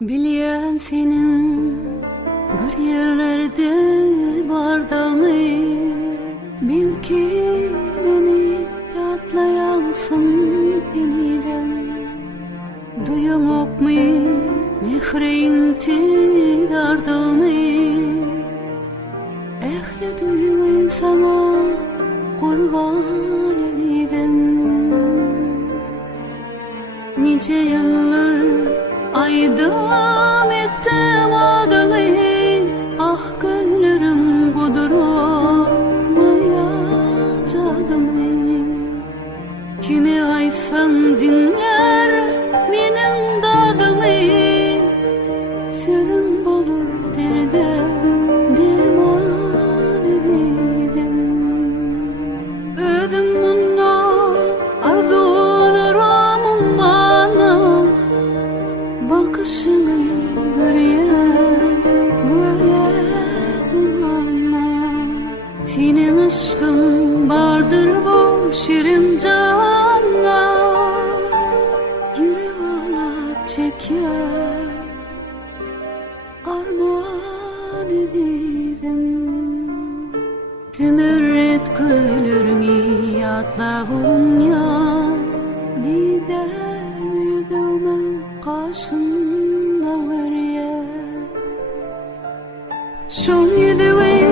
Bilýän senin bir yerlerde bardağını, bil ki beni yatlayansın eniden. Duyamak mı mehreýinti dardağını, ehli duyuýan sana kurban edidem. Nice yıllar aydam ettim adını, ah gözlerim kudurmayacadımı. Kime aysan dinler menin dadımı, sözüm bolur derdem derman edidem. Özüm bundan arzularamın bana, bakışını göğe dumanla. Senin aşkın bardır bu şirin canla, yürü ağlat çeker armağan edidem. Tümür et gülürüňi yatla vurun ya, dide yüzümen kaşında görýär. Şol yüzüňi